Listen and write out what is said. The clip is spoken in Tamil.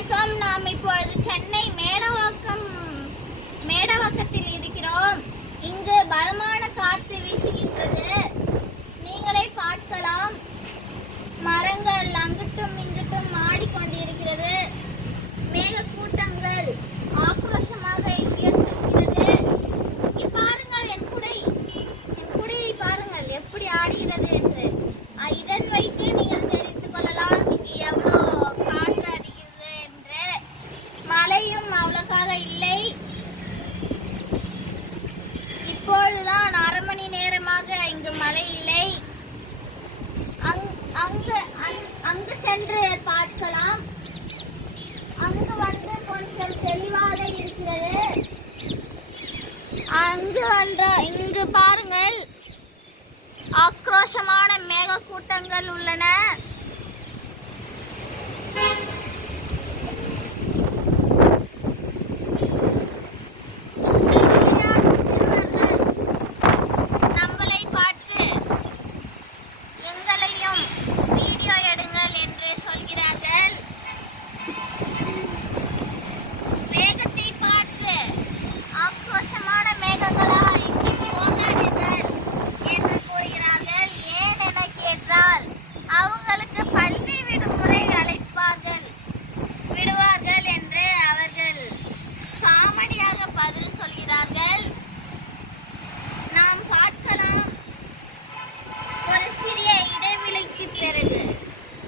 வணக்கம். நாம் இப்பொழுது சென்னை மேடவாக்கத்தில் இருக்கிறோம். இங்கு பலமான காற்று வீசுகின்றது. நீங்களே பார்க்கலாம். மரங்கள் அங்கிட்டும் இங்கிட்டும் ஆடிக்கொண்டிருக்கிறது. மேகக்கூட்டங்கள் ஆக்ரோஷமாக இங்கே செல்கிறது. இங்கே பாருங்கள், என் குடையை பாருங்கள் எப்படி ஆடுகிறது என்று. இதன் வைத்து நீங்கள் தெரிந்து கொள்ளலாம் இங்கு எவ்வளோ காற்று அடிக்கிறது என்று. மழையும் அவ்வளோக்காக இல்லை. இப்பொழுதுதான் அரை மணி நேரமாக இங்கு மழை இல்லை. அங்கு சென்று பார்க்கலாம். அங்கு வந்து கொஞ்சம் தெளிவாக இருக்கிறது. இங்கு பாருங்கள், ஆக்ரோஷமான மேகக்கூட்டங்கள் உள்ளன.